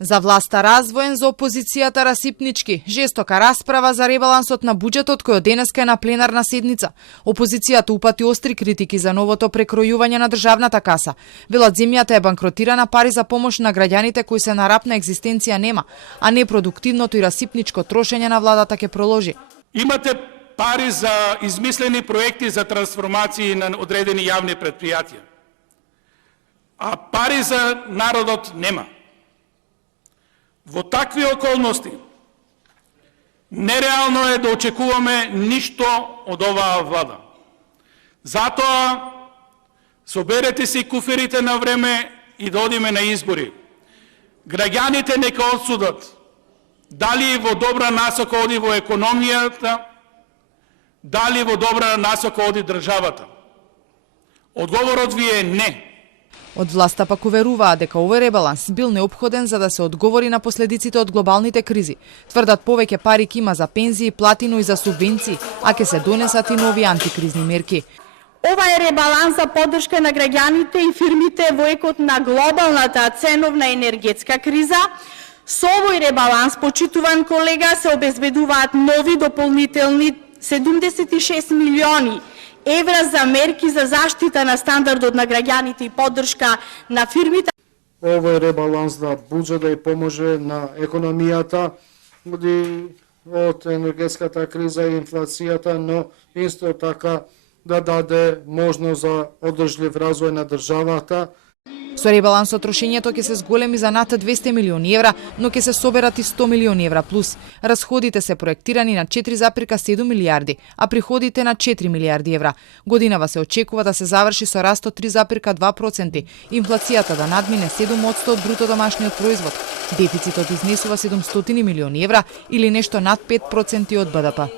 За власта развоен, за опозицијата расипнички. Жестока расправа за ребалансот на буџетот кој денеска е на пленарна седница. Опозицијата упати остри критики за новото прекројување на државната каса. Велат земјата е банкротирана, пари за помош на граѓаните кои се на рап на екзистенција нема, а непродуктивното и расипничко трошење на владата ќе проложи. Имате пари за измислени проекти за трансформации на одредени јавни предпријатија, а пари за народот нема. Во такви околности нереално е да очекуваме ништо од оваа влада. Затоа соберете си куферите на време и да одиме на избори. Граѓаните нека одсудат дали во добра насока оди во економијата, дали во добра насока оди државата. Одговорот ви е не. Од власта пак уверуваат дека овој ребаланс бил неопходен за да се одговори на последиците од глобалните кризи. Тврдат повеќе пари ќе има за пензии, платино и за субвенции, а ќе се донесат и нови антикризни мерки. Ова е ребаланс за поддршка на граѓаните и фирмите во екот на глобалната ценовна енергетска криза. Со овој ребаланс, почитуван колега, се обезбедуваат нови дополнителни 76 милиони евра за мерки за заштита на стандардот на граѓаните и поддршка на фирмите. Овој ребаланс да буџе да и поможе на економијата од енергетската криза и инфлацијата, но исто така да даде можност за одржлив развој на државата. Со ребалансот трошењето ќе се зголеми за над 200 милиони евра, но ќе се соберат и 100 милиони евра плюс. Расходите се проектирани на 4,7 милијарди, а приходите на 4 милијарди евра. Годинава се очекува да се заврши со раст од 3,2%, инфлацијата да надмине 7% од бруто домашниот производ. Дефицитот изнесува 700 милиони евра или нешто над 5% од БДП.